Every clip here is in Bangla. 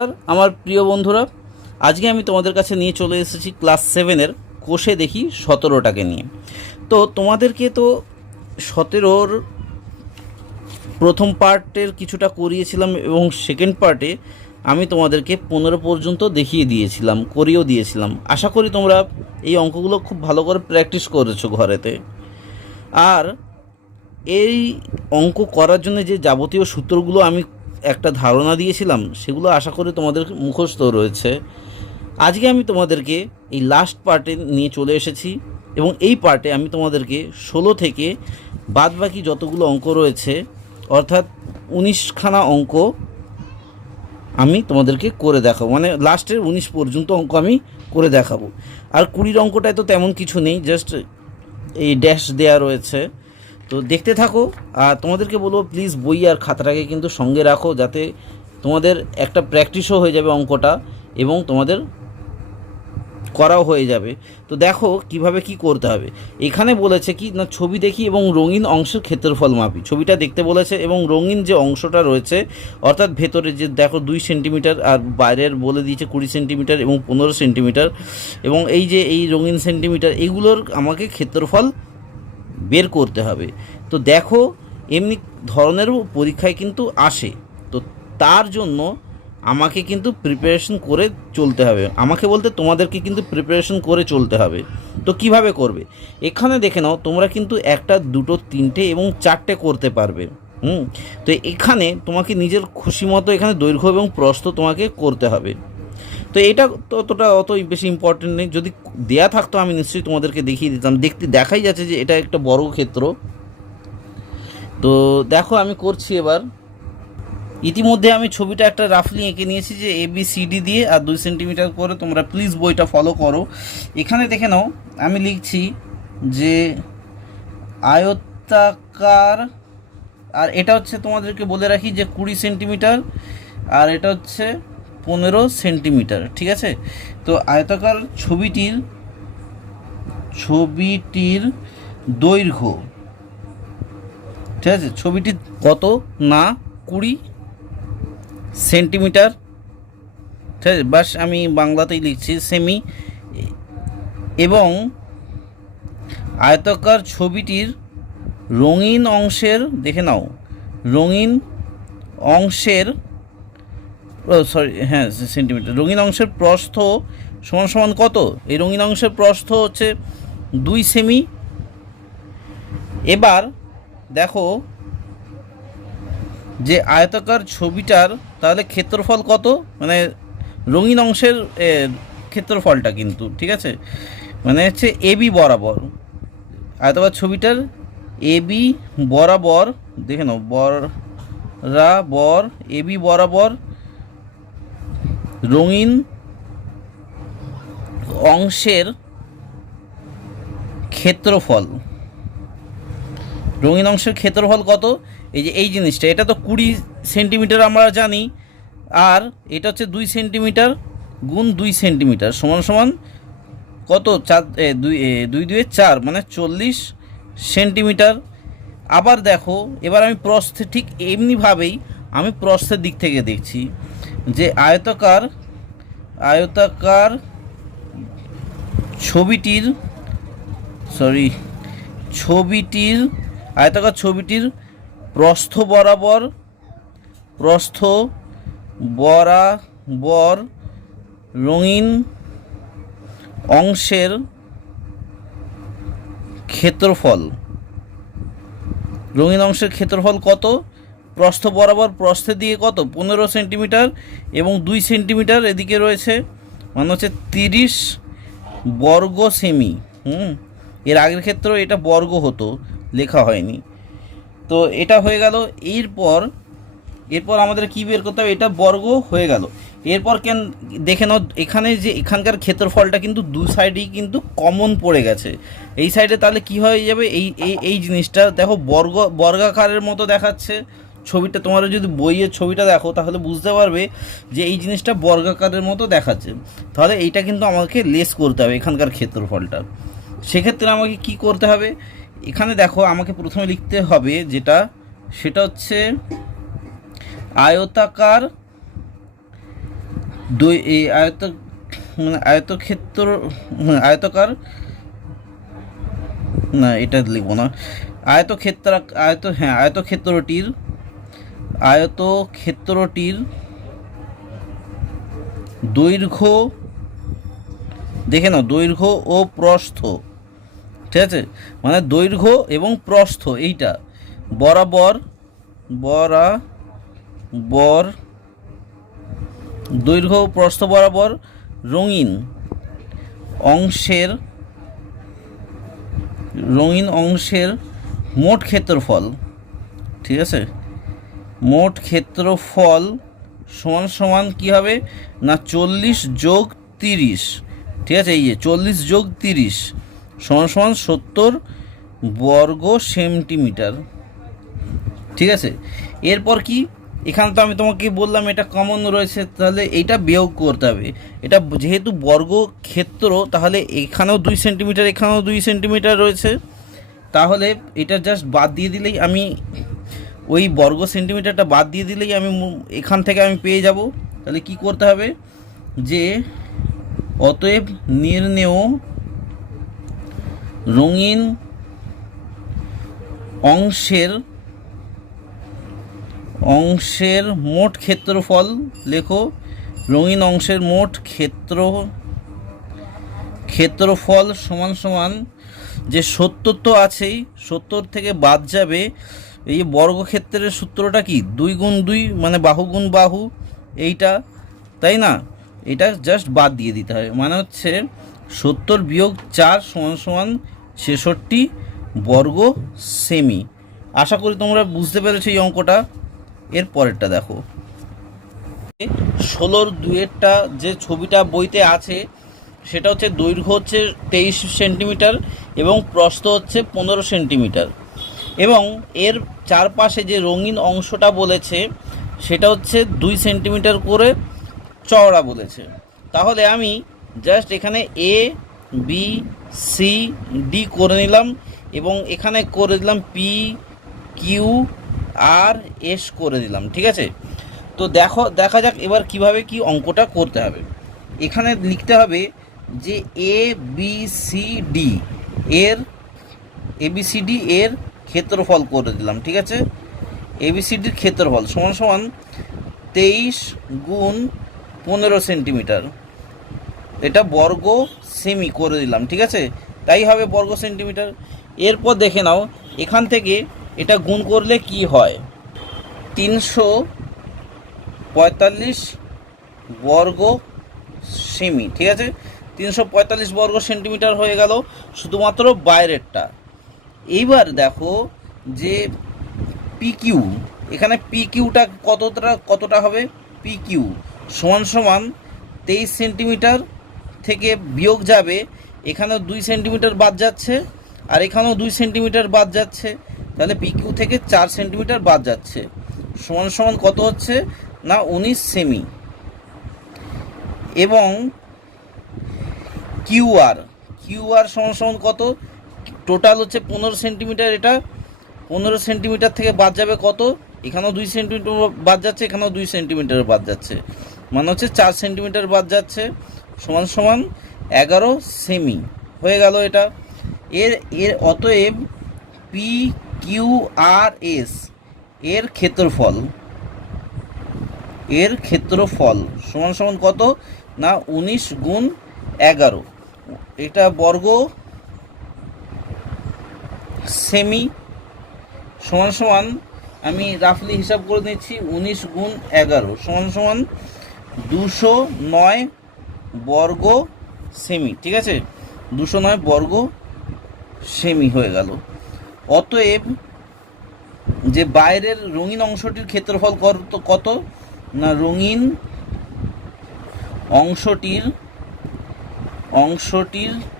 আমার প্রিয় বন্ধুরা, আজকে আমি তোমাদের কাছে নিয়ে চলে এসেছি ক্লাস 7-এর কোষে দেখি 17টাকে নিয়ে। তো তোমাদেরকে তো 17-র প্রথম পার্টের কিছুটা করিয়েছিলাম এবং সেকেন্ড পার্টে আমি তোমাদেরকে 15 পর্যন্ত দেখিয়ে দিয়েছিলাম, করিয়েও দিয়েছিলাম। আশা করি তোমরা এই অঙ্কগুলো খুব ভালো করে প্র্যাকটিস করেছো ঘরেতে। আর এই অঙ্ক করার জন্য যে যাবতীয় সূত্রগুলো আমি একটা ধারণা দিয়েছিলাম, সেগুলো আশা করি তোমাদের মুখস্থ রয়েছে। আজকে আমি তোমাদেরকে এই লাস্ট পার্টে নিয়ে চলে এসেছি এবং এই পার্টে আমি তোমাদেরকে 16 থেকে বাদবাকি যতগুলো অঙ্ক রয়েছে, অর্থাৎ 19খানা অঙ্ক আমি তোমাদেরকে করে দেখাবো। মানে লাস্টের 19 পর্যন্ত অঙ্ক আমি করে দেখাবো। আর 20 অঙ্কটায় তো তেমন কিছু নেই, জাস্ট এই ড্যাশ দেয়া রয়েছে। তো দেখতে থাকো। আর তোমাদেরকে বলবো, প্লিজ বই আর খাতাটাকে কিন্তু সঙ্গে রাখো, যাতে তোমাদের একটা প্র্যাকটিসও হয়ে যাবে অঙ্কটা এবং তোমাদের করাও হয়ে যাবে। তো দেখো কিভাবে কি করতে হবে। এখানে বলেছে কি না, ছবি দেখি এবং রঙিন অংশের ক্ষেত্রফল মাপি। ছবিটা দেখতে বলেছে এবং রঙিন যে অংশটা রয়েছে, অর্থাৎ ভেতরে যে দেখো 2 সেন্টিমিটার, আর বাইরের বলে দিয়েছে 20 সেন্টিমিটার এবং 15 সেন্টিমিটার, এবং এই যে এই রঙিন সেন্টিমিটার, এগুলোর আমাকে ক্ষেত্রফল বের করতে হবে। তো দেখো এমনি ধরনেরও পরীক্ষায় কিন্তু আসে, তো তার জন্য আমাকে কিন্তু প্রিপারেশন করে চলতে হবে। আমাকে বলতে তোমাদেরকে কিন্তু প্রিপারেশন করে চলতে হবে। তো কিভাবে করবে এখানে দেখে নাও। তোমরা কিন্তু 1টা 2টো 3টে এবং 4টে করতে পারবে। তো এখানে তোমাকে নিজের খুশি মতো এখানে দৈর্ঘ্য এবং প্রস্থ তোমাকে করতে হবে। তো এটা ততটা অত বেশি ইম্পর্টেন্ট নেই। যদি দেয়া থাকতো আমি নিশ্চয়ই তোমাদেরকে দেখিয়ে দিতাম। দেখাই যাচ্ছে যে এটা একটা বর্গক্ষেত্র। তো দেখো আমি করছি এবার। ইতিমধ্যে আমি ছবিটা একটা রাফলি এঁকে নিয়েছি, যে ABCD দিয়ে আর 2 সেন্টিমিটার করে। তোমরা প্লিজ বইটা ফলো করো। এখানে দেখে নাও আমি লিখছি যে আয়তাকার, আর এটা হচ্ছে তোমাদেরকে বলে রাখি যে 20 সেন্টিমিটার, আর এটা হচ্ছে 15 সেন্টিমিটার, ঠিক আছে। তো আয়তাকার ছবিটির দৈর্ঘ্য, ঠিক আছে, ছবিটির কত না 20 সেন্টিমিটার, ঠিক আছে। বাস আমি বাংলাতেই লিখছি সেমি। এবং আয়তাকার ছবিটির রঙিন অংশের, দেখে নাও, রঙিন অংশের সেন্টিমিটার, রঙিন অংশের প্রস্থ সমান সমান কত? এই রঙিন অংশের প্রস্থ হচ্ছে 2 সেমি। এবার দেখো যে আয়তাকার ছবিটার তাহলে ক্ষেত্রফল কত, মানে রঙিন অংশের ক্ষেত্রফলটা কিন্তু, ঠিক আছে, মানে হচ্ছে AB বরাবর, আয়তাকার ছবিটার AB বরাবর, দেখে নাও, বরাবর AB বরাবর রঙিন অংশের ক্ষেত্রফল। রঙিন অংশের ক্ষেত্রফল কত? এই যে এই জিনিসটা, এটা তো 20 সেন্টিমিটার আমরা জানি, আর এটা হচ্ছে 2 সেন্টিমিটার গুণ 2 সেন্টিমিটার সমান সমান কত? 2 2 4, মানে 40 সেন্টিমিটার। আবার দেখো এবার আমি প্রস্থে, ঠিক এমনিভাবেই আমি প্রস্থের দিক থেকে দেখছি যে আয়তাকার ছবিটির আয়তাকার ছবিটির প্রস্থ বরাবর রঙিন অংশের ক্ষেত্রফল। রঙিন অংশের ক্ষেত্রফল কত? প্রস্থ বরাবর, প্রস্থের দিকে কত? 15 সেন্টিমিটার এবং 2 সেন্টিমিটার এদিকে রয়েছে, মানে হচ্ছে 30 বর্গ সেমি। এর আগের ক্ষেত্রে এটা বর্গ হতো, লেখা হয়নি। তো এটা হয়ে গেল। এরপর আমাদের কি বের করতে হবে? এটা বর্গ হয়ে গেল। এরপর দেখে নাও এখানে যে এখানকার ক্ষেত্রফলটা কিন্তু দু সাইডেই কিন্তু কমন পড়ে গেছে। এই সাইডে তাহলে কি হয়ে যাবে? এই জিনিসটা দেখো বর্গাকারের মতো দেখাচ্ছে ছবিটা। তোমরা যদি বইয়ের ছবিটা দেখো তাহলে বুঝতে পারবে যে এই জিনিসটা বর্গাকারের মতো দেখাচ্ছে। তাহলে এইটা কিন্তু আমাকে লেস করতে হবে এখানকার ক্ষেত্রফলটা। সেক্ষেত্রে আমাকে কি করতে হবে? এখানে দেখো আমাকে প্রথমে লিখতে হবে সেটা হচ্ছে আয়তাকার দুই এই মানে আয়তক্ষেত্র, আয়তকার, না এটা লিখবো না, আয়তক্ষেত্র, আয়তক্ষেত্রটির দৈর্ঘ্য, দেখে নাও, দৈর্ঘ্য ও প্রস্থ, ঠিক আছে, মানে দৈর্ঘ্য এবং প্রস্থ এইটা বরাবর, দৈর্ঘ্য ও প্রস্থ বরাবর রঙিন অংশের মোট ক্ষেত্রফল, ঠিক আছে, মোট ক্ষেত্রফল সমান সমান কী হবে না 40 যোগ 30, ঠিক আছে, এই যে 40 যোগ 30 সমান সমান 70 বর্গ সেন্টিমিটার, ঠিক আছে। এরপর কি, এখানে তো আমি তোমাকে বললাম এটা কমন রয়েছে, তাহলে এইটা বিয়োগ করতে হবে। এটা যেহেতু বর্গক্ষেত্র, তাহলে এখানেও 2 সেন্টিমিটার, এখানেও 2 সেন্টিমিটার রয়েছে, তাহলে এটা জাস্ট বাদ দিয়ে দিলেই আমি ওই বর্গ সেন্টিমিটারটা বাদ দিয়ে দিলেই আমি এখান থেকে আমি পেয়ে যাব। তাহলে কি করতে হবে, যে অতএব নির্ণেয় রঙিন অংশের মোট ক্ষেত্রফল, লেখো রঙিন অংশের মোট ক্ষেত্রফল সমান সমান, যে 70 তো আছেই, 70 থেকে বাদ যাবে, এই যে বর্গক্ষেত্রের সূত্রটা কি 2 গুণ 2 মানে বাহু গুণ বাহু, এইটা, তাই না, এটা জাস্ট বাদ দিয়ে দিতে হবে, মানে হচ্ছে 70 বিয়োগ 4 সমান সমান 66 বর্গ সেমি। আশা করি তোমরা বুঝতে পেরেছো এই অঙ্কটা। এর পরেরটা দেখো, 16-2 যে ছবিটা বইতে আছে, সেটা হচ্ছে দৈর্ঘ্য হচ্ছে 23 সেন্টিমিটার এবং প্রস্থ হচ্ছে 15 সেন্টিমিটার, এবং এর চারপাশে যে রঙিন অংশটা বলেছে সেটা হচ্ছে 2 সেন্টিমিটার করে চওড়া বলেছে। তাহলে আমি জাস্ট এখানে এ বি সি ডি করে নিলাম, এবং এখানে করে দিলাম পি কিউ আর এস করে দিলাম, ঠিক আছে। তো দেখা যাক এবার কিভাবে কি অঙ্কটা করতে হবে। এখানে লিখতে হবে যে এ বি সি ডি এর ক্ষেত্রফল করে দিলাম, ঠিক আছে, এবিসিডির ক্ষেত্রফল সমান সমান 23 গুণ 15 সেন্টিমিটার, এটা বর্গ সেমি করে দিলাম, ঠিক আছে, তাই হবে বর্গ সেন্টিমিটার। এরপর দেখে নাও এখান থেকে এটা গুণ করলে কি হয়, 345 বর্গ সেমি, ঠিক আছে, 345 বর্গ সেন্টিমিটার হয়ে গেল শুধুমাত্র বাইরেরটা। এইবার দেখো যে পিকিউ, এখানে পিকিউটা কতটা হবে, পিকিউ সমান সমান 23 সেন্টিমিটার থেকে বিয়োগ যাবে, এখানেও 2 সেন্টিমিটার বাদ যাচ্ছে আর এখানেও 2 সেন্টিমিটার বাদ যাচ্ছে, তাহলে পিকিউ থেকে 4 সেন্টিমিটার বাদ যাচ্ছে, সমান সমান কত হচ্ছে না 19 সেমি। এবং কিউআর সমান সমান কত, টোটাল হচ্ছে 15 সেন্টিমিটার, এটা 15 সেন্টিমিটার থেকে বাদ যাবে কত, এখানেও 2 সেন্টিমিটার বাদ যাচ্ছে, এখানেও 2 সেন্টিমিটার বাদ যাচ্ছে, মানে হচ্ছে 4 সেন্টিমিটার বাদ যাচ্ছে, সমান সমান 11 সেমি হয়ে গেল এটা। এর অতএব পি কিউ আর এস এর ক্ষেত্রফল সমান সমান কত না 19 গুণ 11, এটা বর্গ সেমি, সমান সমান আমি রাফলি হিসাব করে নিচ্ছি 19 গুণ 11 সমান সমান 209 বর্গ সেমি, ঠিক আছে, 209 বর্গ সেমি হয়ে গেল। অতএব যে বাইরের রঙিন অংশটির ক্ষেত্রফল কত না রঙিন অংশটির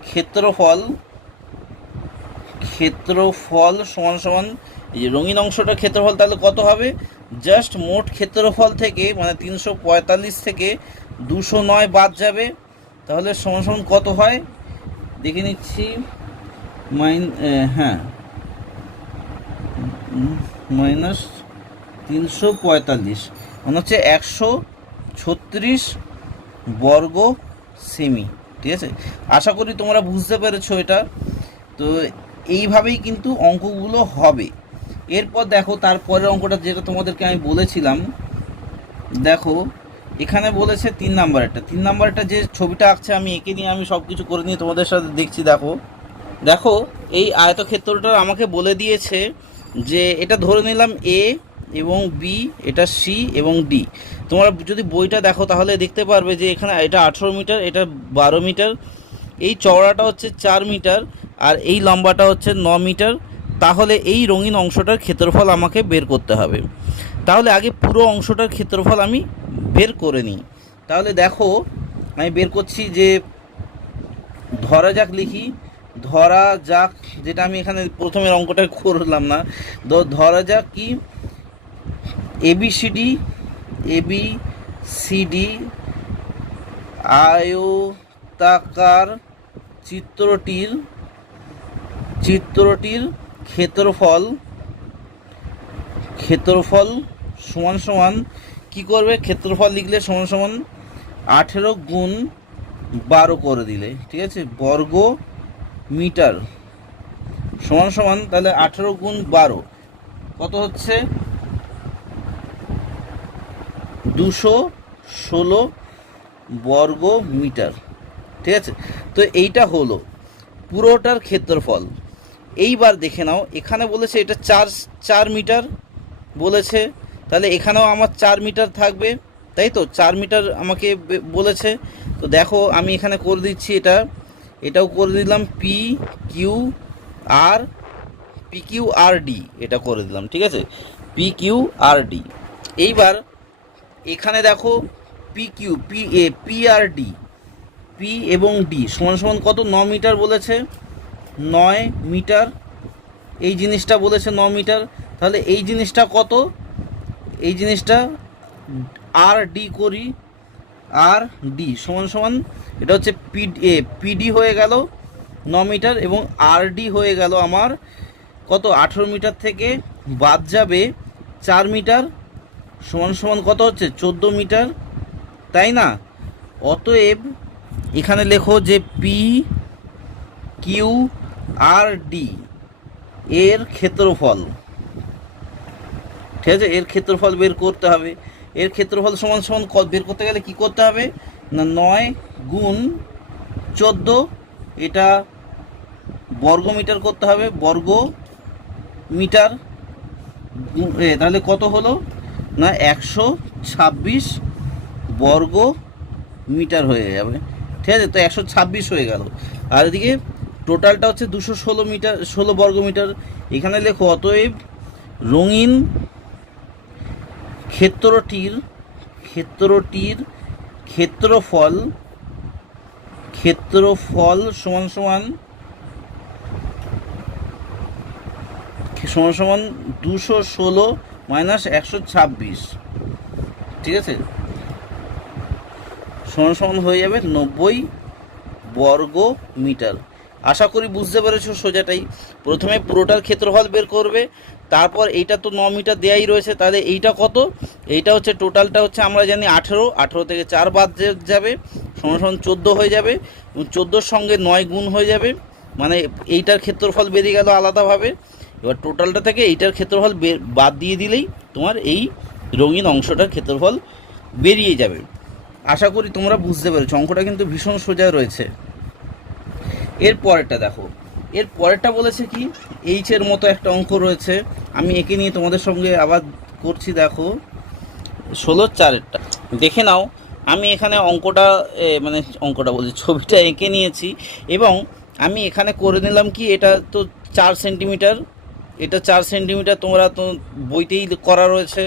ক্ষেত্রফল সমান সমান, এই যে রঙিন অংশটার ক্ষেত্রফল তাহলে কত হবে, জাস্ট মোট ক্ষেত্রফল থেকে মানে 345 থেকে 209 বাদ যাবে, তাহলে সমান সমান কত হয় দেখে নিচ্ছি, -345 মানে হচ্ছে 136 বর্গ সেমি। ঠিক আছে, আশা করি তোমরা বুঝতে পেরেছো এটা। তো এইভাবেই কিন্তু অঙ্কগুলো হবে। এরপর দেখো তারপরের অঙ্কটা যেটা তোমাদেরকে আমি বলেছিলাম, দেখো এখানে বলেছে 3 নাম্বারটা যে ছবিটা আঁকছে আমি এঁকে নিয়ে আমি সব কিছু করে নিয়ে তোমাদের সাথে দেখছি। দেখো দেখো এই আয়তক্ষেত্রটা আমাকে বলে দিয়েছে যে এটা ধরে নিলাম এ এবং বি, এটা সি এবং ডি। তোমরা যদি বইটা দেখো তাহলে দেখতে পারবে যে এখানে এটা 18 মিটার, এটা 12 মিটার, এই চওড়াটা হচ্ছে 4 মিটার আর এই লম্বাটা হচ্ছে 9 মিটার। তাহলে এই রঙিন অংশটার ক্ষেত্রফল আমাকে বের করতে হবে। তাহলে আগে পুরো অংশটার ক্ষেত্রফল আমি বের করে নিই। তাহলে দেখো আমি বের করছি, যে ধরা যাক লিখি, ধরা যাক, যেটা আমি এখানে প্রথমের অঙ্কটা করলাম না, ধরা যাক কি এবিসিডি আয়তাকার চিত্রটির ক্ষেত্রফল সমান সমান কী করবে, ক্ষেত্রফল লিখলে সমান সমান 18 গুণ 12 করে দিলে, ঠিক আছে, বর্গ মিটার সমান সমান, তাহলে 18 গুণ 12 কত হচ্ছে, 216 বর্গ মিটার। ঠিক আছে, তো এইটা হলো পুরোটার ক্ষেত্রফল। এইবার দেখে নাও, এখানে বলেছে এটা 4 মিটার বলেছে, তাহলে এখানেও আমার 4 মিটার থাকবে, তাই তো 4 মিটার আমাকে বলেছে। তো দেখো আমি এখানে করে দিচ্ছি, এটাও করে দিলাম পি কিউ আর ডি, এটা করে দিলাম। ঠিক আছে, পি কিউ আর ডি। এইবার এখানে দেখো পি আর ডি, পি এবং ডি সমান সমান কত, 9 মিটার বলেছে, 9 মিটার এই জিনিসটা বলেছে 9 মিটার। তাহলে এই জিনিসটা কত, এই জিনিসটা আর ডি করি, আর ডি সমান সমান এটা হচ্ছে পিডি হয়ে গেল 9 মিটার এবং আর ডি হয়ে গেল আমার কত, 18 মিটার থেকে বাদ যাবে 4 মিটার সমান সমান কত হচ্ছে, 14 মিটার, তাই না। অতএব এখানে লেখো যে পি কিউ আর ডি এর ক্ষেত্রফল, ঠিক আছে, এর ক্ষেত্রফল বের করতে হবে। এর ক্ষেত্রফল সমান সমান বের করতে গেলে কি করতে হবে না, 9 গুণ 14, এটা বর্গ মিটার করতে হবে, বর্গ মিটার, তাহলে কত হলো না 126 বর্গ মিটার হয়ে যাবে। ঠিক আছে, তো 126 হয়ে গেল। আর এদিকে টোটালটা হচ্ছে 216 মিটার, 16 বর্গ মিটার। এখানে লেখো অতএব রঙিন ক্ষেত্রটির ক্ষেত্রফল সমান সমান 216 মাইনাস 126, ঠিক আছে, সমান সমান হয়ে যাবে 90 বর্গ মিটার। আশা করি বুঝতে পেরেছো সোজাটাই। প্রথমে পুরোটার ক্ষেত্রফল বের করবে, তারপর এইটা তো 9 মিটার দেয়াই রয়েছে, তাহলে এইটা কত, এইটা হচ্ছে টোটালটা হচ্ছে আমরা জানি 18 থেকে 4 বাদ যাবে সমান সমান 14 হয়ে যাবে, 14-র সঙ্গে 9 গুণ হয়ে যাবে, মানে এইটার ক্ষেত্রফল বেরিয়ে গেল আলাদাভাবে। এবার টোটালটা থেকে এইটার ক্ষেত্রফল বাদ দিয়ে দিলেই তোমার এই রঙিন অংশটার ক্ষেত্রফল বেরিয়ে যাবে। আশা করি তোমরা বুঝতে পেরেছো, অঙ্কটা কিন্তু ভীষণ সোজা রয়েছে। এর পরেরটা দেখো, এর পরেরটা বলেছে কি, এইচের মতো একটা অঙ্ক রয়েছে, আমি এঁকে নিয়ে তোমাদের সঙ্গে আবার করছি। দেখো 16/4-এরটা দেখে নাও। আমি এখানে অঙ্কটা বলছি, ছবিটা এঁকে নিয়েছি এবং আমি এখানে করে নিলাম কি, এটা তো 4 সেন্টিমিটার, এটা 4 সেন্টিমিটার, তোমরা তো বইতেই করা রয়েছে।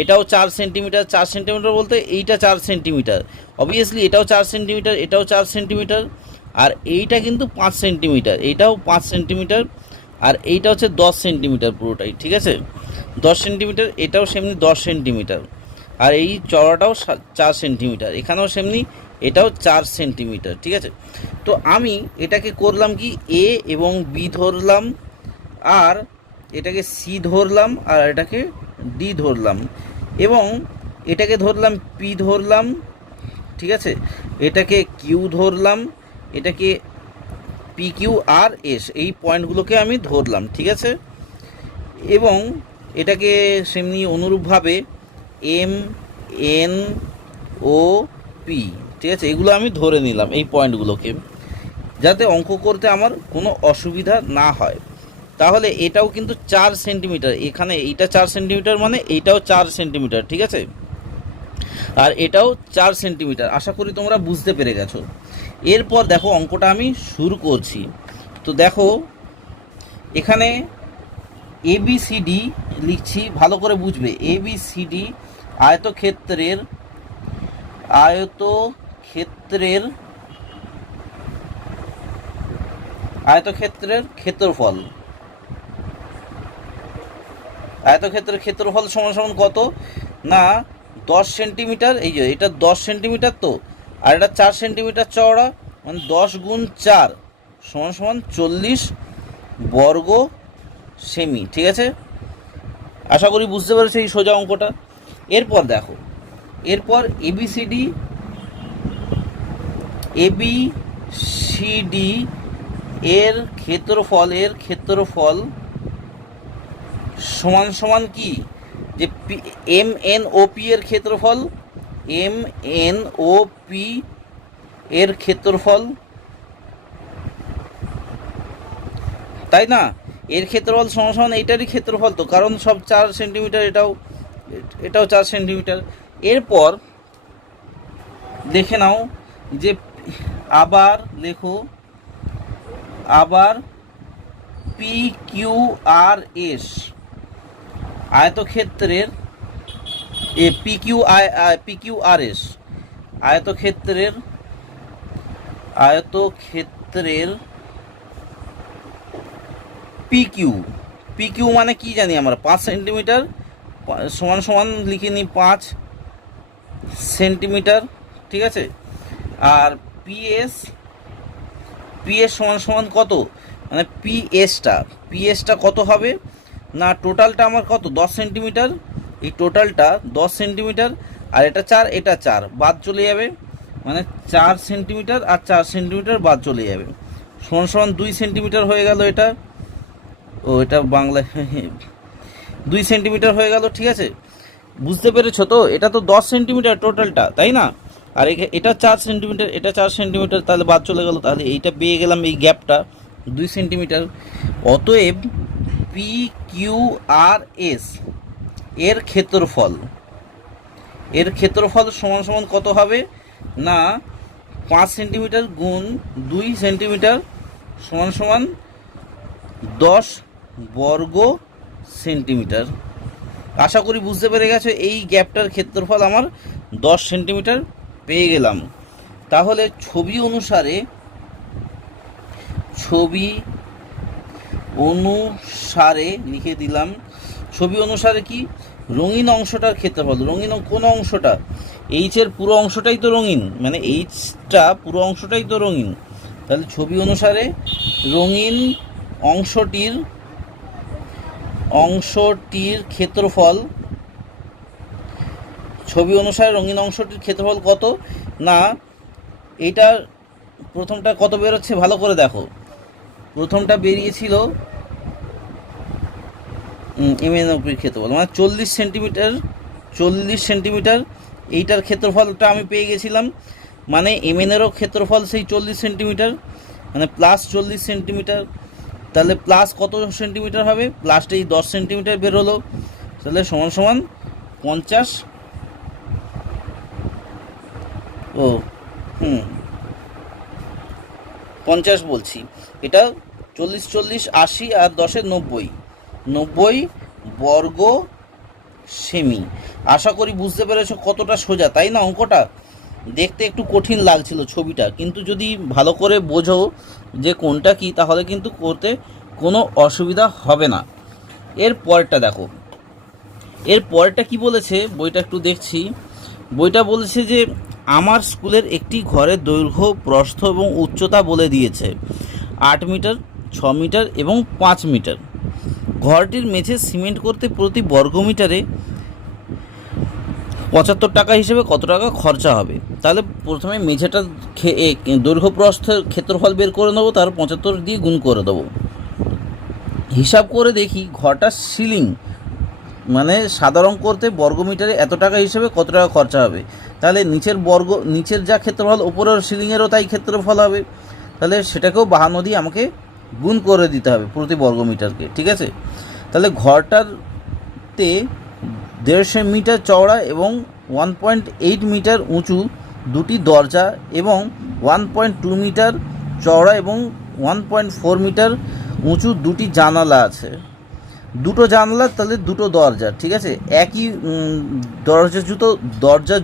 এটাও 4 সেন্টিমিটার, 4 সেন্টিমিটার বলতে এইটা 4 সেন্টিমিটার, অবভিয়াসলি এটাও 4 সেন্টিমিটার, এটাও 4 সেন্টিমিটার, আর এইটা কিন্তু 5 সেন্টিমিটার, এইটাও 5 সেন্টিমিটার, আর এইটা হচ্ছে 10 সেন্টিমিটার পুরোটাই, ঠিক আছে, 10 সেন্টিমিটার, এটাও সেমনি 10 সেন্টিমিটার, আর এই চওড়াটাও 4 সেন্টিমিটার, এখানেও সেমনি এটাও 4 সেন্টিমিটার, ঠিক আছে। তো আমি এটাকে করলাম কি, এ এবং বি ধরলাম, আর এটাকে সি ধরলাম, আর এটাকে ডি ধরলাম, এবং এটাকে ধরলাম পি ধরলাম, ঠিক আছে, এটাকে কিউ ধরলাম, এটাকে পি কিউ আর এস, এই পয়েন্টগুলোকে আমি ধরলাম, ঠিক আছে। এবং এটাকে সেমনি অনুরূপভাবে এম এন ও পি, ঠিক আছে, এগুলো আমি ধরে নিলাম এই পয়েন্টগুলোকে, যাতে অঙ্ক করতে আমার কোনো অসুবিধা না হয়। তাহলে এটাও কিন্তু 4 সেন্টিমিটার, এখানে এইটা 4 সেন্টিমিটার মানে এইটাও 4 সেন্টিমিটার, ঠিক আছে, আর এটাও 4 সেন্টিমিটার। আশা করি তোমরা বুঝতে পেরে গেছো। এরপর দেখো অঙ্কটা আমি শুরু করছি। তো দেখো এখানে এবিসিডি লিখছি, ভালো করে বুঝবে। এবিসিডি আয়তক্ষেত্রের আয়তক্ষেত্রের আয়তক্ষেত্রের ক্ষেত্রফল, আয়তক্ষেত্রের ক্ষেত্রফল সমান সমান কত না 10 সেন্টিমিটার। এই যে এটা 10 সেন্টিমিটার, তো আর এটা 4 সেন্টিমিটার চওড়া, মানে 10 গুণ 4 সমান সমান 40 বর্গ সেমি, ঠিক আছে। আশা করি বুঝতে পেরেছো এই সোজা অঙ্কটা। এরপর দেখো, এরপর এবিসিডি এর ক্ষেত্রফল সমান সমান কি, যে এম এন ও পি এর ক্ষেত্রফল, এম এন ও পি এর ক্ষেত্রফল, তাই না, এর ক্ষেত্রফল সমান সমান এইটারই ক্ষেত্রফল, তো কারণ সব 4 সেন্টিমিটার, এটাও 4 সেন্টিমিটার। এরপর দেখে নাও যে আবার লেখো, আবার পি কিউ আর এস আয়তক্ষেত্রের পি কিউ আর এস আয়তক্ষেত্রের পি কিউ মানে কি জানি আমরা, 5 সেন্টিমিটার সমান সমান লিখে নিই 5 সেন্টিমিটার, ঠিক আছে। আর পিএস সমান সমান কত, মানে পিএসটা কত হবে না, টোটালটা আমার কত 10 সেন্টিমিটার, এই টোটালটা 10 সেন্টিমিটার, আর এটা 4, এটা 4 বাদ চলে যাবে, মানে 4 সেন্টিমিটার আর 4 সেন্টিমিটার বাদ চলে যাবে, সমান সমান 2 সেন্টিমিটার হয়ে গেল। এটা এটা বাংলায় 2 সেন্টিমিটার হয়ে গেল, ঠিক আছে। বুঝতে পেরেছো তো, এটা তো 10 সেন্টিমিটার টোটালটা, তাই না, আর এটা 4 সেন্টিমিটার, এটা 4 সেন্টিমিটার, তাহলে বাদ চলে গেল, তাহলে এইটা পেয়ে গেলাম, এই গ্যাপটা 2 সেন্টিমিটার। অতএব পি কিউ আর এস এর ক্ষেত্রফল সমান সমান কত হবে না 5 সেন্টিমিটার গুণ 2 সেন্টিমিটার সমান সমান 10 বর্গ সেন্টিমিটার। আশা করি বুঝতে পেরে গেছো, এই গ্যাপটার ক্ষেত্রফল আমার 10 সেন্টিমিটার পেয়ে গেলাম। তাহলে ছবি অনুসারে লিখে দিলাম, ছবি অনুসারে কি, রঙিন অংশটার ক্ষেত্রফল, রঙিন কোন অংশটা, এইচের পুরো অংশটাই তো রঙিন, মানে এইচটা পুরো অংশটাই তো রঙিন, তাহলে ছবি অনুসারে রঙিন অংশটির ক্ষেত্রফল, ছবি অনুসারে রঙিন অংশটির ক্ষেত্রফল কত না, এইটার প্রথমটা কত বেরোচ্ছে ভালো করে দেখো, প্রথমটা বেরিয়েছিল এমএনওপির ক্ষেত্রফল মানে 40 সেন্টিমিটার, এইটার ক্ষেত্রফলটা আমি পেয়ে গেছিলাম, মানে এমএনেরও ক্ষেত্রফল সেই 40 সেন্টিমিটার, মানে প্লাস 40 সেন্টিমিটার, তাহলে প্লাস কত সেন্টিমিটার হবে, প্লাসটা এই 10 সেন্টিমিটার বেরোলো, তাহলে সমান সমান 50 50 বলছি, এটা 40 40 80 আর 10 90 বর্গ সেমি। আশা করি বুঝতে পেরেছো কতটা সোজা, তাই না। অঙ্কটা দেখতে একটু কঠিন লাগছিল ছবিটা, কিন্তু যদি ভালো করে বোঝো যে কোনটা কি, তাহলে কিন্তু করতে কোনো অসুবিধা হবে না। এর পরেরটা দেখো, এর পরেরটা কি বলেছে বইটা একটু দেখছি। বইটা বলেছে যে আমার স্কুলের একটি ঘরের দৈর্ঘ্য, প্রস্থ এবং উচ্চতা বলে দিয়েছে 8 মিটার, 6 মিটার এবং 5 মিটার। ঘরটির মেঝে সিমেন্ট করতে প্রতি বর্গমিটারে টাকা হিসেবে কত টাকা খরচা হবে। তাহলে প্রথমে মেঝেটা দৈর্ঘ্য প্রস্থের ক্ষেত্রফল বের করে নেবো, তার 75 দিয়ে গুণ করে দেবো। হিসাব করে দেখি ঘরটার সিলিং মানে সাদা রং করতে বর্গমিটারে এত টাকা হিসেবে কত টাকা খরচা হবে। তাহলে নিচের যা ক্ষেত্রফল ওপরের সিলিংয়েরও তাই ক্ষেত্রফল হবে, তাহলে সেটাকেও 52 দিয়ে আমাকে গুণ করে দিতে হবে প্রতি বর্গমিটারকে। ঠিক আছে, তাহলে ঘরটাতে 150 মিটার চওড়া এবং 1.8 মিটার উঁচু দুটি দরজা এবং 1.2 মিটার চওড়া এবং 1.4 মিটার উঁচু দুটি জানালা আছে। দুটো জানালা তাহলে দুটো দরজা। ঠিক আছে, একই দরজা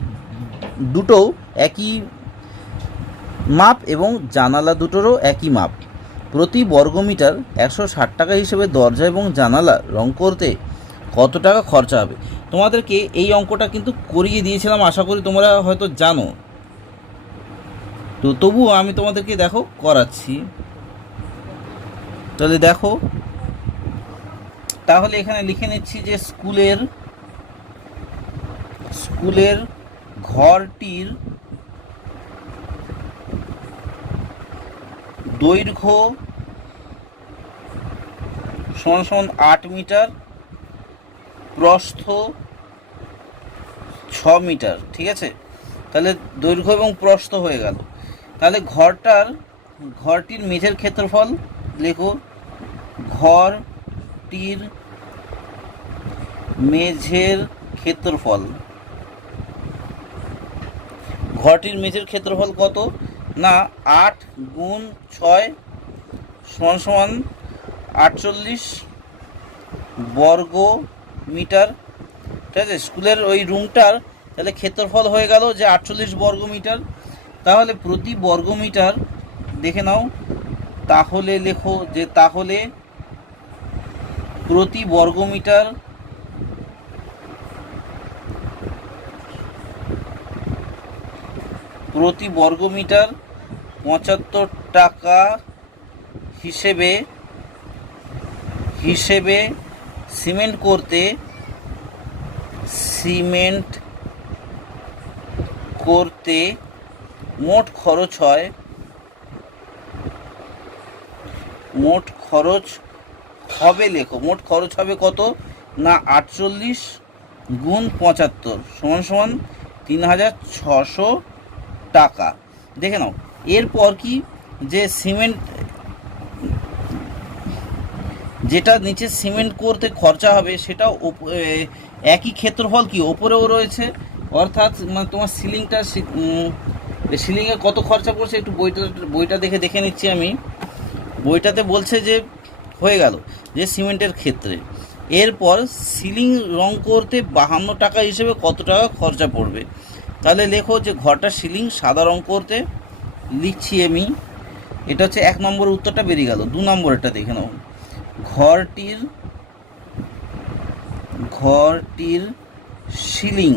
দুটো একই মাপ এবং জানালা দুটোরও একই মাপ। প্রতি বর্গমিটার 160 টাকা হিসেবে দরজা এবং জানালা রং করতে কত টাকা খরচা হবে। তোমাদেরকে এই অঙ্কটা কিন্তু করিয়ে দিয়েছিলাম, আশা করি তোমরা হয়তো জানো, তো তবুও আমি তোমাদেরকে দেখো করাচ্ছি। তাহলে দেখো, তাহলে এখানে লিখে নিচ্ছি যে স্কুলের ঘরটির দৈর্ঘ্য সমান 8 মিটার, প্রস্থ 6 মিটার। ঠিক আছে, তাহলে দৈর্ঘ্য এবং প্রস্থ হয়ে গেল। তাহলে ঘরটির মেঝের ক্ষেত্রফল লেখো, ঘরটির মেঝের ক্ষেত্রফল কত না 8 গুণ 6 সমান 48 বর্গ মিটার। ঠিক আছে, স্কুলের ওই রুমটার তাহলে ক্ষেত্রফল হয়ে গেল যে 48 বর্গ মিটার। তাহলে প্রতি বর্গমিটার দেখে নাও, তাহলে লেখো যে তাহলে প্রতি বর্গমিটার 75 টাকা হিসেবে সিমেন্ট করতে মোট খরচ হবে লেখো। মোট খরচ হবে কত না 48 গুণ 75 সমান 3600 টাকা। দেখে নাও, এরপর কি যে সিমেন্ট যেটা নিচে সিমেন্ট করতে খরচা হবে সেটাও একই ক্ষেত্রফল কি ওপরেও রয়েছে, অর্থাৎ মানে তোমার সিলিংয়ে কত খরচা পড়ছে একটু বইটা দেখে নিচ্ছি আমি। বইটাতে বলছে যে হয়ে গেল যে সিমেন্টের ক্ষেত্রে। এরপর সিলিং রং করতে 52 টাকা হিসেবে কত টাকা খরচা পড়বে। তাহলে লেখো যে ঘরটার সিলিং সাদা রং করতে, লিখছি আমি, এটা হচ্ছে 1 নম্বরের উত্তরটা বেরিয়ে গেল। 2 নম্বরেরটা দেখে নাও, ঘরটির সিলিং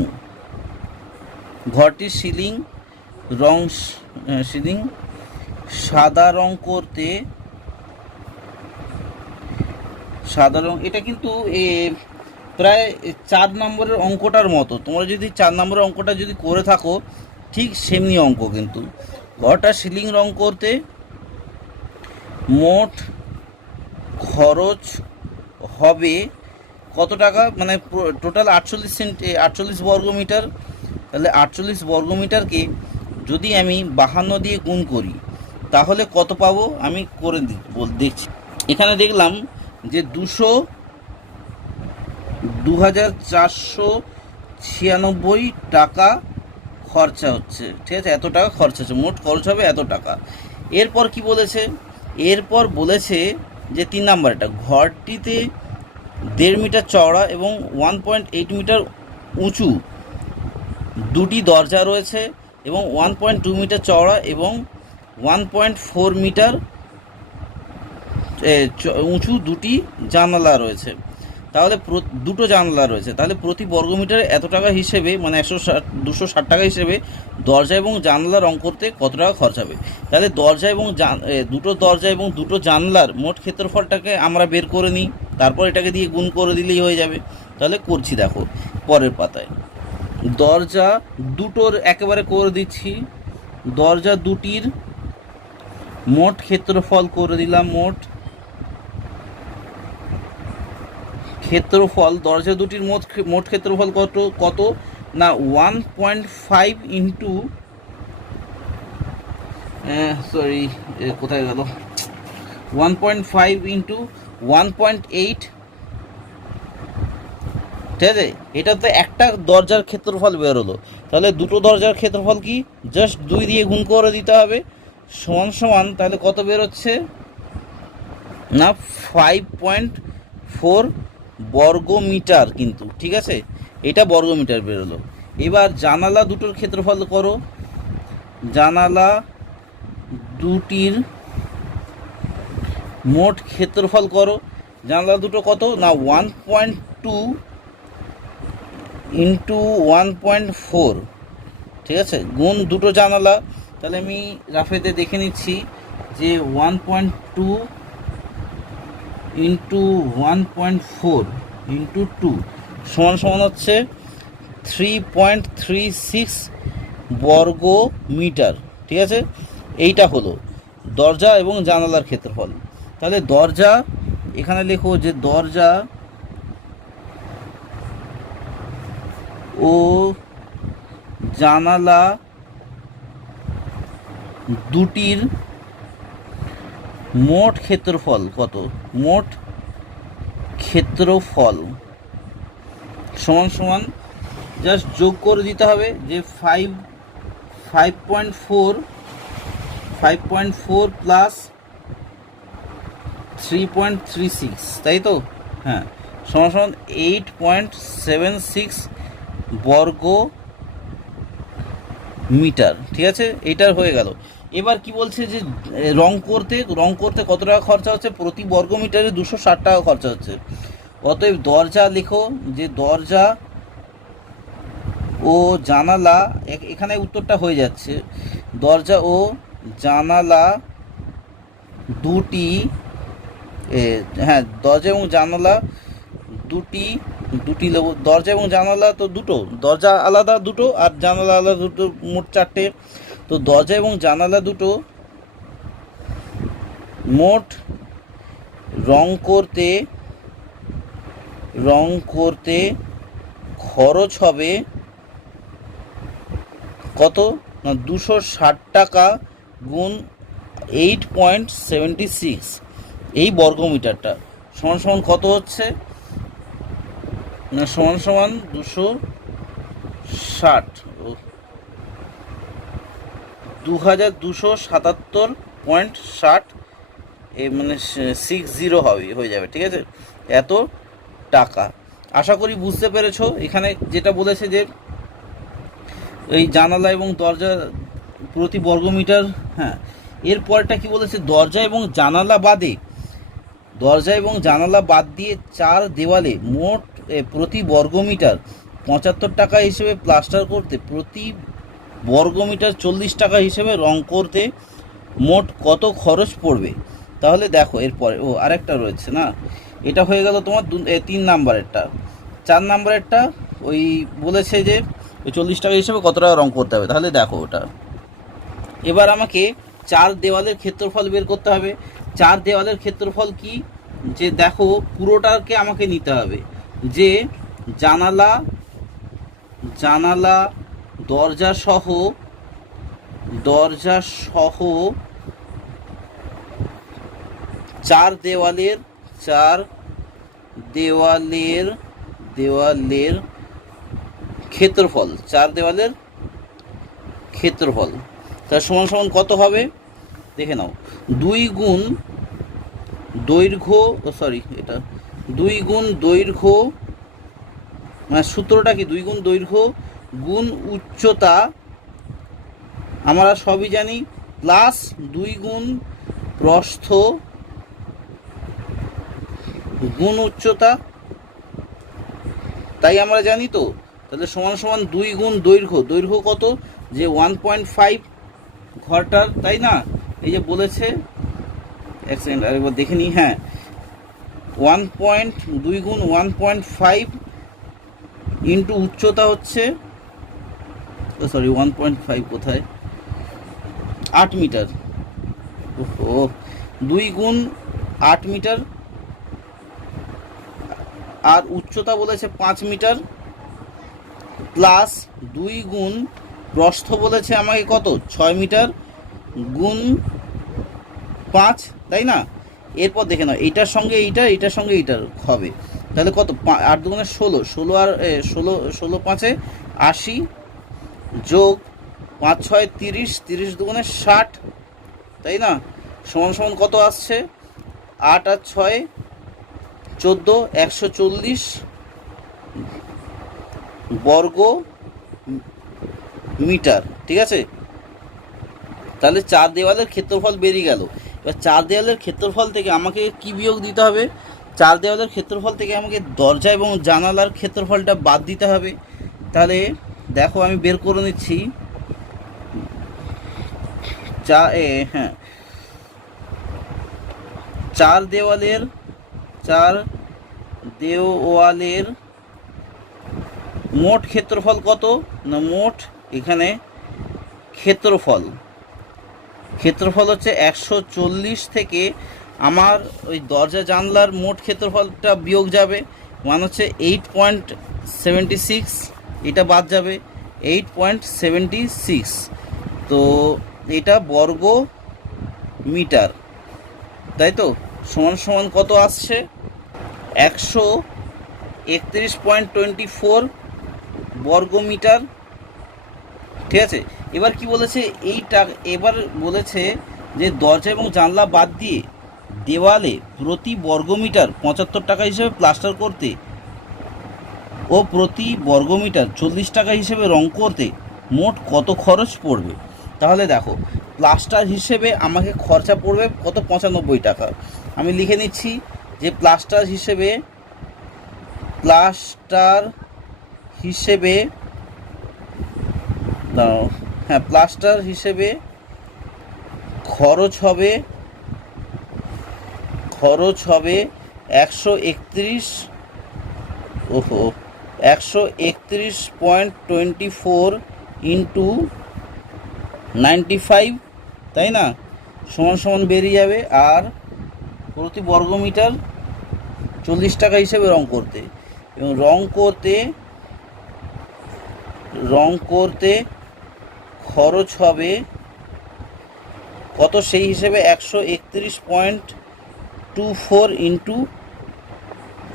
সাদা রং করতে, এটা কিন্তু প্রায় 4 নম্বরের অঙ্কটার মতো। তোমরা যদি 4 নম্বরের অঙ্কটা যদি করে থাকো ঠিক সেমনি অঙ্ক কিন্তু। ঘরটা সিলিং রং করতে মোট খরচ হবে কত টাকা, মানে টোটাল 48 বর্গ মিটার। তাহলে 48 বর্গ মিটারকে যদি আমি 52 দিয়ে গুণ করি তাহলে কত পাবো আমি করে দেখছি। এখানে দেখলাম যে 2496 টাকা খরচা হচ্ছে। ঠিক আছে, এত টাকা খরচা হচ্ছে, মোট খরচ হবে এত টাকা। এরপর কি বলেছে, এরপর বলেছে যে 3 নাম্বারটা, ঘরটিতে 1.5 মিটার চওড়া এবং 1.8 মিটার উঁচু দুটি দরজা রয়েছে এবং 1.2 মিটার চওড়া এবং 1.4 মিটার উঁচু দুটি জানালা রয়েছে। তাহলে দুটো জানালা রয়েছে, তাহলে প্রতি বর্গমিটারে এত টাকা হিসেবে মানে 260 টাকা হিসেবে দরজা এবং জানলা রং করতে কত টাকা খরচ হবে। তাহলে দুটো দরজা এবং দুটো জানলার মোট ক্ষেত্রফলটাকে আমরা বের করে নিই, তারপর এটাকে দিয়ে গুণ করে দিলেই হয়ে যাবে। তাহলে করছি, দেখো পরের পাতায়। দরজা দুটোর একেবারে করে দিচ্ছি। দরজা দুটির মোট ক্ষেত্রফল করে দিলাম। দরজা দুটির মোট ক্ষেত্রফল কত না 1.5 ইন্টু কোথায় গেল 1.5 ইন্টু 1.8। ঠিক আছে, এটা তো একটা দরজার ক্ষেত্রফল বেরোলো। তাহলে দুটো দরজার ক্ষেত্রফল কি জাস্ট 2 দিয়ে গুণ করে দিতে হবে, সমান তাহলে কত বেরোচ্ছে না 5.4 বর্গমিটার। কিন্তু ঠিক আছে, এটা বর্গমিটার বেরোলো। এবার জানালা দুটোর ক্ষেত্রফল করো। জানালা দুটির মোট ক্ষেত্রফল করো। জানালা দুটো কত না 1.2 ইন্টু 1.4। ঠিক আছে, গুণ দুটো জানালা। তাহলে আমি রাফেতে দেখে নিচ্ছি যে 1.2 ইন্টু 1.4 ইন্টু 2 সমান হচ্ছে 3.36 বর্গ মিটার। ঠিক আছে, এইটা হলো দরজা এবং জানালার ক্ষেত্রফল। তাহলে দরজা এখানে লেখো যে দরজা ও জানালা দুটির মোট ক্ষেত্রফল কত, মোট ক্ষেত্রফল সমান জাস্ট যোগ করে দিতে হবে যে 5.4 প্লাস 3.36, তাই তো? হ্যাঁ, সমান 8.76 বর্গ মিটার। ঠিক আছে, এইটার হয়ে গেল। এবার কি বলছে যে রং করতে কত টাকা খরচা হচ্ছে, প্রতি বর্গ মিটারে 260 টাকা খরচা হচ্ছে। অতএব দরজা লেখো যে দরজা ও জানালা, এখানে উত্তরটা হয়ে যাচ্ছে, দরজা ও জানালা দুটি, হ্যাঁ দরজা এবং জানালা দুটি নেব। দরজা এবং জানালা তো দুটো, দরজা আলাদা দুটো আর জানালা আলাদা দুটো, মোট 4টে। তো দরজা এবং জানালা দুটো মোট রং করতে খরচ হবে কত না 260 টাকা গুণ 8.76 এই বর্গমিটারটা সমান কত হচ্ছে না সমান 260 2277.60 মানে 60 হয়ে যাবে। ঠিক আছে, এত টাকা। আশা করি বুঝতে পেরেছো। এখানে যেটা বলেছে যে এই জানালা এবং দরজা প্রতি বর্গমিটার, হ্যাঁ এরপরটা কি বলেছে, দরজা এবং জানালা বাদ দিয়ে 4 দেওয়ালে মোট প্রতি বর্গমিটার 75 টাকা হিসেবে প্লাস্টার করতে, প্রতি বর্গমিটার 40 টাকা হিসেবে রং করতে মোট কত খরচ পড়বে। তাহলে দেখো এরপরে আরেকটা রয়েছে না, এটা হয়ে গেল তোমার 3 নাম্বারেরটা। 4 নাম্বারেরটা ওই বলেছে যে ওই 40 টাকা হিসেবে কত টাকা রং করতে হবে। তাহলে দেখো ওটা এবার আমাকে 4 দেওয়ালের ক্ষেত্রফল বের করতে হবে। 4 দেওয়ালের ক্ষেত্রফল কি, যে দেখো পুরোটাকে আমাকে নিতে হবে, যে জানালা দরজা সহ 4 দেওয়ালের ক্ষেত্রফল, 4 দেওয়ালের ক্ষেত্রফল তার সমান কত হবে দেখে নাও। 2 গুণ দৈর্ঘ্য, এটা 2 গুণ দৈর্ঘ্য, মানে সূত্রটা কি 2 গুণ দৈর্ঘ্য গুণ উচ্চতা, আমরা সবই জানি, প্লাস 2 গুণ প্রস্থ গুণ উচ্চতা, তাই আমরা জানি তো। তাহলে সমান 2 গুণ দৈর্ঘ্য কত, যে 1.5 ঘরটার, তাই না? এই যে বলেছে, এক সেকেন্ড আরেকবার দেখে নিই। হ্যাঁ, 2 গুণ 1.5 ইন্টু উচ্চতা হচ্ছে সরি 1.5 কোথায়, 8 মিটার। ও 2 গুণ 8 মিটার, আর উচ্চতা বলেছে 5 মিটার, প্লাস 2 গুণ প্রস্থ বলেছে আমাকে কত 6 মিটার গুণ 5, তাই না? এরপর দেখে নাও এইটার সঙ্গে এইটার সঙ্গে এইটার হবে, তাহলে কত 8 দুগুণে 16, 16 আর 16 5-এ 80, যোগ 5 6 30, 30 দুগুণে 60, তাই না? সমান সমান কত আসছে, 8 আর 6 14, 140 বর্গ মিটার, ঠিক আছে? তাহলে 4 দেওয়ালের ক্ষেত্রফল বেরিয়ে গেল। এবার 4 দেওয়ালের ক্ষেত্রফল থেকে আমাকে কি বিয়োগ দিতে হবে, 4 দেওয়ালের ক্ষেত্রফল থেকে আমাকে দরজা এবং জানালার ক্ষেত্রফলটা বাদ দিতে হবে। তাহলে দেখো আমি বের করে নিচ্ছি। হ্যাঁ, 4 দেওয়ালের মোট ক্ষেত্রফল কত না, মোট এখানে ক্ষেত্রফল হচ্ছে 140 থেকে আমার ওই দরজা জানলার মোট ক্ষেত্রফলটা বিয়োগ যাবে, মানে হচ্ছে 8.76, এটা বাদ যাবে 8.76, তো এটা বর্গ মিটার, তাই তো? সমান সমান কত আসছে, 131.24 বর্গ মিটার, ঠিক আছে? এবার কি বলেছে, এবার বলেছে যে দরজা এবং জানলা বাদ দিয়ে দেওয়ালে প্রতি বর্গমিটার 75 টাকা হিসেবে প্লাস্টার করতে ও প্রতি বর্গমিটার 40 টাকা হিসেবে রং করতে মোট কত খরচ পড়বে। তাহলে দেখো প্লাস্টার হিসেবে আমাকে খরচা পড়বে কত, 95 টাকা। আমি লিখে নিচ্ছি যে প্লাস্টার হিসেবে খরচ হবে 131.24 ইন্টু 95, তাই না? সমান সমান বেরিয়ে যাবে, আর প্রতি বর্গমিটার 40 টাকা হিসেবে রং করতে, এবং রং করতে খরচ হবে কত, সেই হিসেবে 131.24 ইন্টু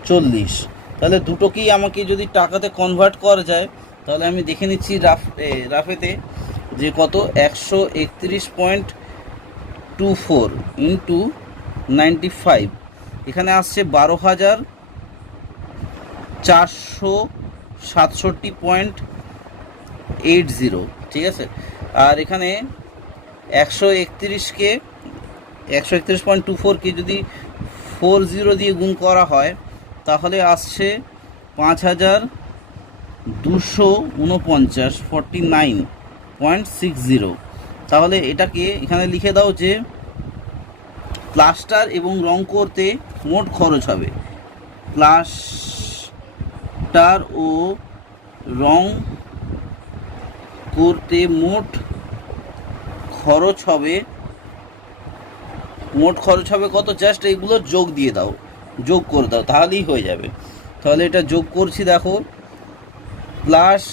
40। তাহলে দুটোকেই আমাকে যদি টাকাতে কনভার্ট করা যায়, তাহলে আমি দেখে নিচ্ছি রাফেতে যে কত, 131.24 ইন্টু 95, এখানে আসছে 12,467.80, ঠিক আছে? আর এখানে 131.24কে যদি 40 দিয়ে গুণ করা হয়, তাহলে আসছে 5,249.60। তাহলে এটাকে এখানে লিখে দাও যে প্লাস্টার এবং রং করতে মোট খরচ হবে, প্লাস্টার ও রং করতে মোট খরচ হবে কত, জাস্ট এইগুলো যোগ দিয়ে দাও, যোগ করে দাও, তাহলেই হয়ে যাবে। তাহলে এটা যোগ করছি, দেখো প্লাস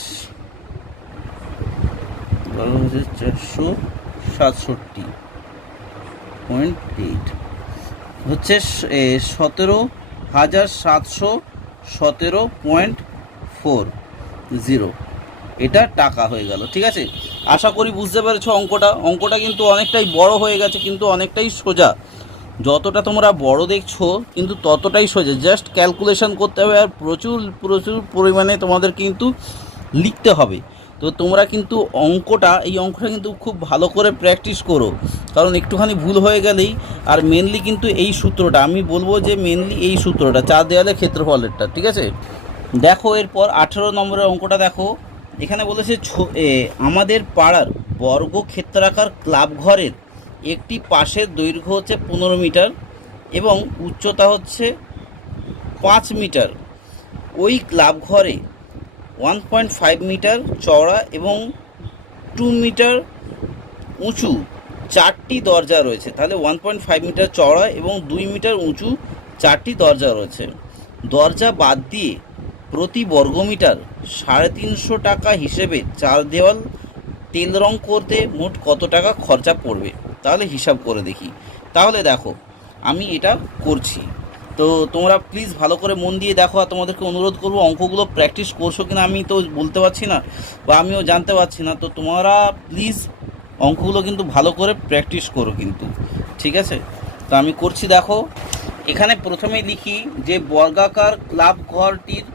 12,467.8 হচ্ছে 17,717.40, এটা টাকা হয়ে গেল, ঠিক আছে? আশা করি বুঝতে পেরেছো অঙ্কটা কিন্তু অনেকটাই বড় হয়ে গেছে, কিন্তু অনেকটাই সোজা। যতটা তোমরা বড় দেখছো কিন্তু ততটাই সোজা, জাস্ট ক্যালকুলেশন করতে হবে, আর প্রচুর পরিমাণে তোমাদের কিন্তু লিখতে হবে। তো তোমরা কিন্তু এই অঙ্কটা কিন্তু খুব ভালো করে প্র্যাকটিস করো, কারণ একটুখানি ভুল হয়ে গেলেই, আর মেনলি কিন্তু এই সূত্রটা আমি বলবো যে মেনলি এই সূত্রটা 4 দেওয়ালের ক্ষেত্রফলেরটা, ঠিক আছে? দেখো এরপর 18 নম্বরের অঙ্কটা দেখো, এখানে বলেছে আমাদের পাড়ার বর্গক্ষেত্রাকার ক্লাব ঘরের একটি পাশের দৈর্ঘ্য হচ্ছে 15 মিটার এবং উচ্চতা হচ্ছে 5 মিটার। ওই ক্লাব ঘরে 1.5 মিটার চওড়া এবং মিটার উঁচু 4টি দরজা রয়েছে। তাহলে 1.5 মিটার চওড়া এবং 2 মিটার উঁচু 4টি দরজা রয়েছে। দরজা বাদ দিয়ে প্রতি বর্গমিটার 350 টাকা হিসেবে 4 দেওয়াল তেল রং করতে মোট কত টাকা খরচা পড়বে? তাহলে হিসাব করে দেখি। তাহলে দেখো আমি এটা করছি, তো তোমরা প্লিজ ভালো করে মন দিয়ে দেখো। আর তোমাদেরকে অনুরোধ করবো, অঙ্কগুলো প্র্যাকটিস করছো কিনা আমি তো বলতে পারছি না, বা আমিও জানতে পারছি না। তো তোমরা প্লিজ অঙ্কগুলো কিন্তু ভালো করে প্র্যাকটিস করো কিন্তু, ঠিক আছে? তো আমি করছি, দেখো এখানে প্রথমে লিখি যে বর্গাকার ক্লাব ঘরটির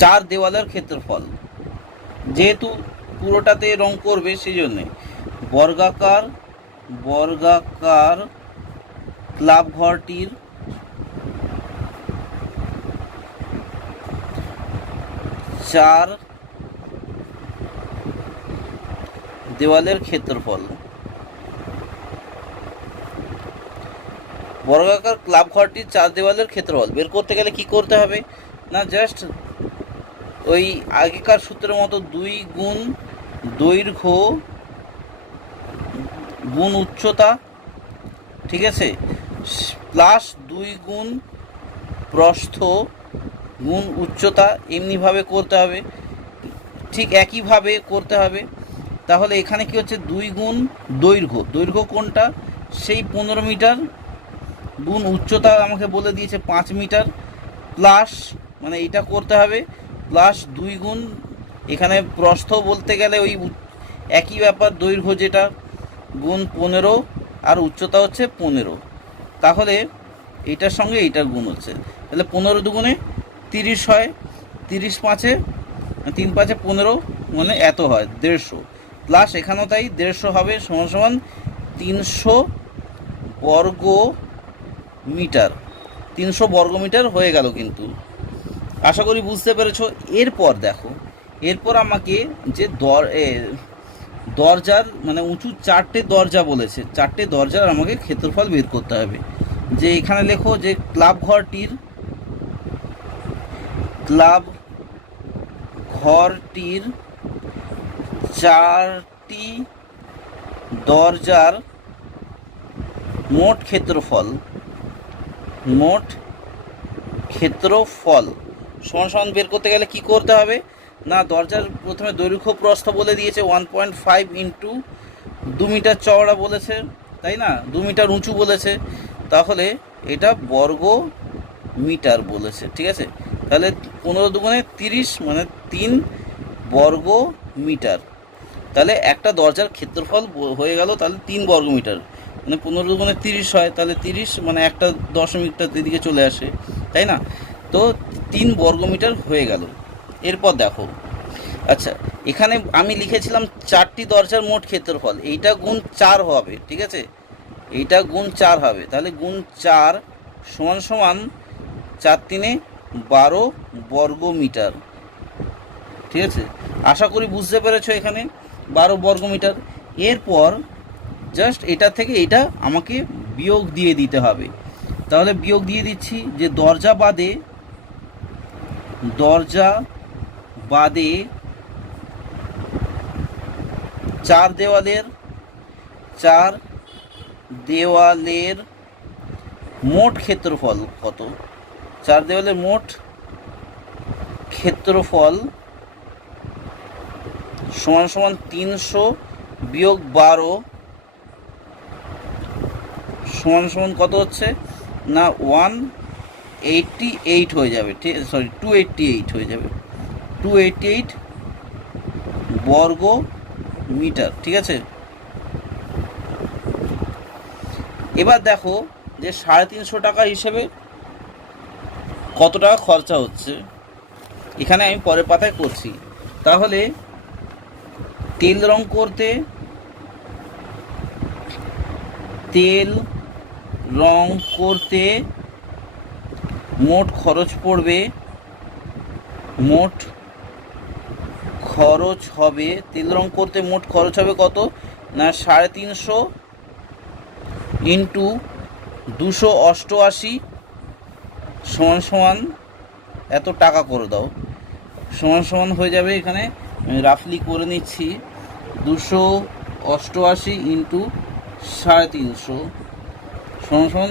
4 দেওয়ালের ক্ষেত্রফল। যেহেতু পুরোটাতে রং করবে সেই জন্যে বর্গাকার ক্লাব ঘরটির 4 দেওয়ালের ক্ষেত্রফল। বর্গাকার ক্লাব ঘরটির 4 দেওয়ালের ক্ষেত্রফল বের করতে গেলে কি করতে হবে না, জাস্ট ওই আগেকার সূত্রের মতো 2 গুণ দৈর্ঘ্য গুণ উচ্চতা, ঠিক আছে, প্লাস 2 গুণ প্রস্থ গুণ উচ্চতা, এমনিভাবে করতে হবে, ঠিক একইভাবে করতে হবে। তাহলে এখানে কি হচ্ছে, 2 গুণ দৈর্ঘ্য কোনটা, সেই 15 মিটার গুণ উচ্চতা আমাকে বলে দিয়েছে 5 মিটার, প্লাস মানে এটা করতে হবে, প্লাস 2 গুণ এখানে প্রস্থ বলতে গেলে ওই একই ব্যাপার, দৈর্ঘ্য যেটা গুণ 15 আর উচ্চতা হচ্ছে 15। তাহলে এইটার সঙ্গে এইটার গুণ হচ্ছে, তাহলে 15 দুগুণে 30 হয়, 30 পাঁচে 3 5 15 মানে এত হয় 150, প্লাস এখানেও তাই 150 হবে, সমান সমান 300 বর্গ মিটার। 300 বর্গ মিটার হয়ে গেল কিন্তু, আশা করি বুঝতে পেরেছো। এরপর দেখো, এরপর আমাকে যে দরজার মানে উঁচু 4টে দরজা বলেছে, 4টে দরজার আমাকে ক্ষেত্রফল বের করতে হবে। যে এখানে লেখো যে ক্লাব ঘরটির 4টি দরজার মোট ক্ষেত্রফল সমান সমান বের করতে গেলে কি করতে হবে না, দরজার প্রথমে দৈর্ঘ্য প্রস্থ বলে দিয়েছে 1.5 ইন্টু 2 মিটার চওড়া বলেছে, তাই না, 2 মিটার উঁচু বলেছে, তাহলে এটা বর্গ মিটার বলেছে, ঠিক আছে। তাহলে 15 দুগুণে 30 মানে 3 বর্গ মিটার। তাহলে একটা দরজার ক্ষেত্রফল হয়ে গেল তাহলে 3 বর্গ মিটার, মানে 15 দুগুণে 30 হয়, তাহলে 30 মানে একটা দশমিকটা এদিকে চলে আসে, তাই না। তো 3 বর্গ মিটার হয়ে গেল। এরপর দেখো, আচ্ছা এখানে আমি লিখেছিলাম 4টি দরজার মোট ক্ষেত্রফল, এইটা গুণ 4 হবে, ঠিক আছে, এইটা গুণ 4 হবে, তাহলে গুণ 4 সমান সমান 4 3 12 বর্গ মিটার, ঠিক আছে। আশা করি বুঝতে পেরেছো, এখানে 12 বর্গ মিটার। এরপর জাস্ট এটা থেকে এটা আমাকে বিয়োগ দিয়ে দিতে হবে, তাহলে বিয়োগ দিয়ে দিচ্ছি যে দরজা বাদে 4 দেওয়ালের মোট ক্ষেত্রফল কত, 4 দেওয়ালের মোট ক্ষেত্রফল সমান সমান 300 বিয়োগ 12 সমান সমান কত হচ্ছে না 188 হয়ে যাবে, ঠিক আছে, সরি 288 হয়ে যাবে, 288 বর্গ মিটার, ঠিক আছে। এবার দেখো যে 350 টাকা হিসেবে কত টাকা খরচা হচ্ছে, এখানে আমি পরের পাতায় করছি। তাহলে তেল রং করতে মোট খরচ হবে তেল রং করতে মোট খরচ হবে কত না 350 ইন্টু 288 সমান সমান এত টাকা করে দাও, সমান সমান হয়ে যাবে, এখানে আমি রাফলি করে নিচ্ছি, 288 ইন্টু 350 সমান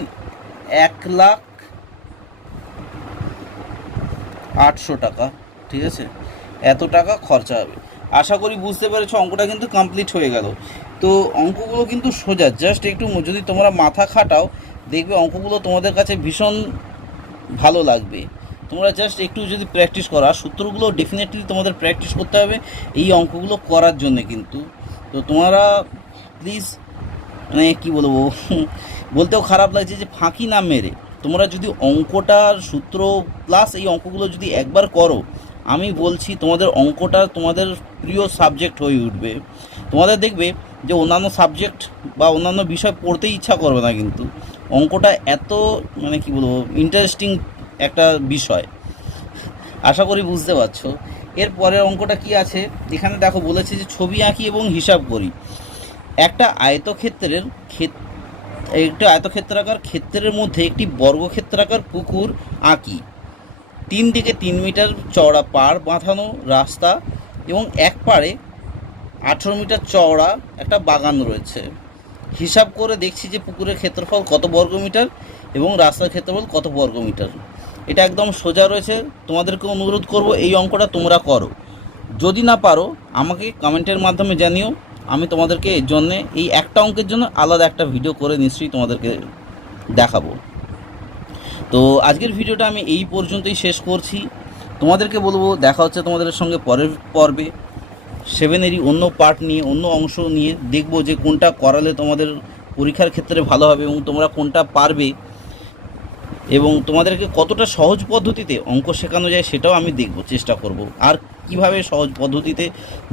1,08,000 টাকা। ঠিক আছে, এত টাকা খরচা হবে। আশা করি বুঝতে পেরেছো, অঙ্কটা কিন্তু কমপ্লিট হয়ে গেল। তো অঙ্কগুলো কিন্তু সোজা, জাস্ট একটু যদি তোমরা মাথা খাটাও দেখবে অঙ্কগুলো তোমাদের কাছে ভীষণ ভালো লাগবে। তোমরা জাস্ট একটু যদি প্র্যাকটিস করো, আর সূত্রগুলো ডেফিনেটলি তোমাদের প্র্যাকটিস করতে হবে এই অঙ্কগুলো করার জন্যে কিন্তু। তো তোমরা প্লিজ, মানে কী বলবো, বলতেও খারাপ লাগছে যে ফাঁকি না মেরে তোমরা যদি অঙ্কটার সূত্র প্লাস এই অঙ্কগুলো যদি একবার করো, আমি বলছি তোমাদের অঙ্কটা তোমাদের প্রিয় সাবজেক্ট হয়ে উঠবে। তোমাদের দেখবে যে অন্যান্য সাবজেক্ট বা অন্যান্য বিষয় পড়তেই ইচ্ছা করবে না, কিন্তু অঙ্কটা এত মানে কী বলবো ইন্টারেস্টিং একটা বিষয়। আশা করি বুঝতে পারছো। এর পরের অঙ্কটা কি আছে এখানে দেখো, বলেছে যে ছবি আঁকি এবং হিসাব করি। একটা আয়তক্ষেত্রাকার ক্ষেত্রের মধ্যে একটি বর্গক্ষেত্রাকার পুকুর আঁকি। 3 দিকে 3 মিটার চওড়া পাড় বাঁধানো রাস্তা এবং এক পাড়ে 18 মিটার চওড়া একটা বাগান রয়েছে। হিসাব করে দেখছি যে পুকুরের ক্ষেত্রফল কত বর্গমিটার এবং রাস্তার ক্ষেত্রফল কত বর্গমিটার। এটা একদম সোজা রয়েছে। তোমাদেরকে অনুরোধ করব এই অঙ্কটা তোমরা করো। যদি না পারো আমাকে কমেন্টের মাধ্যমে জানিও, আমি তোমাদেরকে এর জন্যে এই একটা অঙ্কের জন্য আলাদা একটা ভিডিও করে নিশ্চয়ই তোমাদেরকে দেখাবো। তো আজকের ভিডিওটা আমি এই পর্যন্তই শেষ করছি। তোমাদেরকে বলবো দেখা হচ্ছে তোমাদের সঙ্গে পরের পর্বে 7-এরই অন্য পার্ট নিয়ে, অন্য অংশ নিয়ে। দেখবো যে কোনটা করালে তোমাদের পরীক্ষার ক্ষেত্রে ভালো হবে এবং তোমরা কোনটা পারবে এবং তোমাদেরকে কতটা সহজ পদ্ধতিতে অঙ্ক শেখানো যায় সেটাও আমি দেখব, চেষ্টা করব। আর কিভাবে সহজ পদ্ধতিতে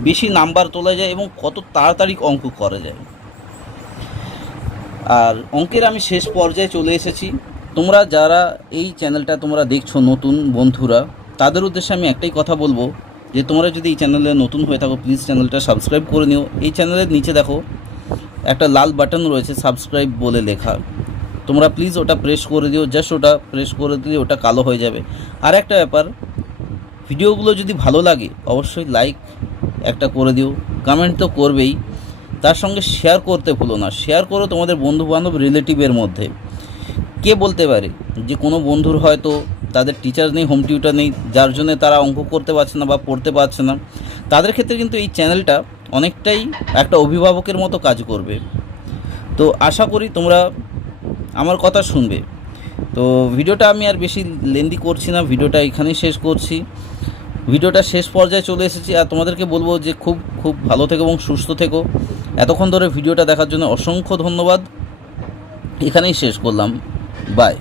বেশি নাম্বার তোলা যায় এবং কত তাড়াতাড়ি অঙ্ক করা যায়। আর অঙ্কের আমি শেষ পর্যায়ে চলে এসেছি। তোমরা যারা এই চ্যানেলটা তোমরা দেখছো নতুন বন্ধুরা, তাদের উদ্দেশ্যে আমি একটাই কথা বলবো যে তোমরা যদি এই চ্যানেলে নতুন হয়ে থাকো প্লিজ চ্যানেলটা সাবস্ক্রাইব করে নিও। এই চ্যানেলের নিচে দেখো একটা লাল বাটন রয়েছে সাবস্ক্রাইব বলে লেখা, তোমরা প্লিজ ওটা প্রেস করে দিও। জাস্ট ওটা প্রেস করে দিলে ওটা কালো হয়ে যাবে। আর একটা ব্যাপার, ভিডিওগুলো যদি ভালো লাগে অবশ্যই লাইক একটা করে দিও, কমেন্ট তো করবেই, তার সঙ্গে শেয়ার করতে ভুলো না। শেয়ার করো তোমাদের বন্ধুবান্ধব রিলেটিভের মধ্যে। কে বলতে পারে যে কোনো বন্ধুর হয়তো তাদের টিচার নেই, হোম টিউটার নেই, যার জন্য তারা অঙ্ক করতে পারছে না বা পড়তে পারছে না, তাদের ক্ষেত্রে কিন্তু এই চ্যানেলটা অনেকটাই একটা অভিভাবকের মতো কাজ করবে। তো আশা করি তোমরা আমার কথা শুনবে। তো ভিডিওটা আমি আর বেশি লেন্দি করছি না, ভিডিওটা এখানেই শেষ করছি। ভিডিওটা শেষ পর্যায়ে চলে এসেছি। আর তোমাদেরকে বলবো যে খুব খুব ভালো থেকো এবং সুস্থ থেকো। এতক্ষণ ধরে ভিডিওটা দেখার জন্য অসংখ্য ধন্যবাদ। এখানেই শেষ করলাম, বাই।